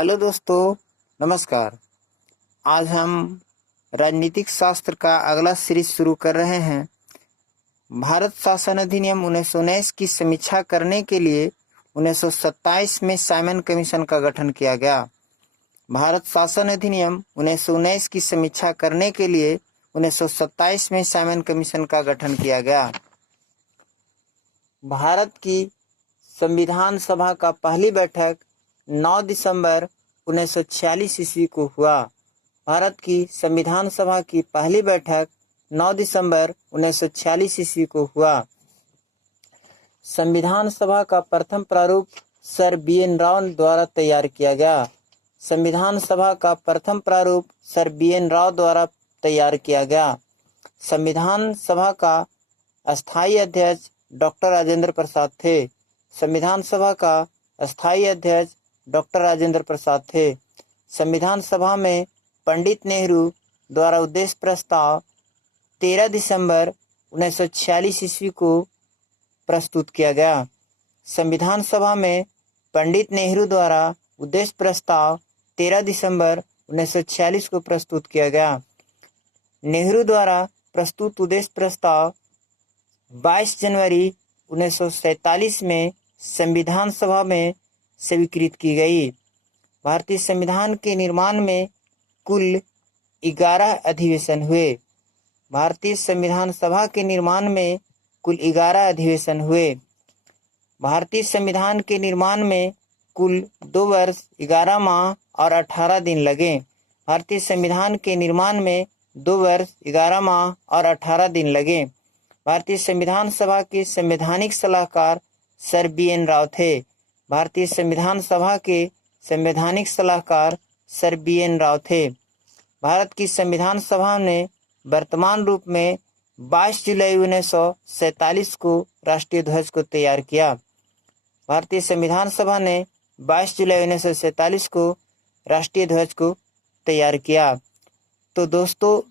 Hello दोस्तों, नमस्कार। आज हम राजनीतिक शास्त्र का अगला सीरीज शुरू कर रहे हैं। भारत शासन अधिनियम 1919 की समीक्षा करने के लिए 1927 में साइमन कमीशन का गठन किया गया। भारत शासन अधिनियम 1919 की समीक्षा करने के लिए 1927 में साइमन कमीशन का गठन किया गया। भारत की संविधान सभा का पहली बैठक 9 दिसंबर 1946 ईस्वी को हुआ। भारत की संविधान सभा की पहली बैठक 9 दिसंबर 1946 ईस्वी को हुआ। संविधान सभा का प्रथम प्रारूप सर BN राव द्वारा तैयार किया गया। संविधान सभा का प्रथम प्रारूप सर BN राव द्वारा तैयार किया गया। संविधान सभा का अस्थायी अध्यक्ष डॉक्टर राजेंद्र प्रसाद थे। संविधान सभा का अस्थायी अध्यक्ष डॉक्टर राजेंद्र प्रसाद थे। संविधान सभा में पंडित नेहरू द्वारा उद्देश्य प्रस्ताव 13 दिसंबर 1946 ईस्वी को प्रस्तुत किया गया। संविधान सभा में पंडित नेहरू द्वारा उद्देश्य प्रस्ताव 13 दिसंबर 1946 को प्रस्तुत किया गया। नेहरू द्वारा प्रस्तुत उद्देश्य प्रस्ताव 22 जनवरी 1947 में संविधान सभा में स्वीकृत की गई। भारतीय संविधान के निर्माण में कुल 11 अधिवेशन हुए। भारतीय संविधान सभा के निर्माण में कुल 11 अधिवेशन हुए। भारतीय संविधान के निर्माण में कुल 2 वर्ष 11 माह और 18 दिन लगे। भारतीय संविधान के निर्माण में 2 वर्ष 11 माह और 18 दिन लगे। भारतीय संविधान सभा के संवैधानिक सलाहकार सर BN राव थे। भारतीय संविधान सभा के संवैधानिक सलाहकार सर BN राव थे। भारत की संविधान सभा ने वर्तमान रूप में 22 जुलाई 1947 को राष्ट्रीय ध्वज को तैयार किया। भारतीय संविधान सभा ने 22 जुलाई 1947 को राष्ट्रीय ध्वज को तैयार किया। तो दोस्तों,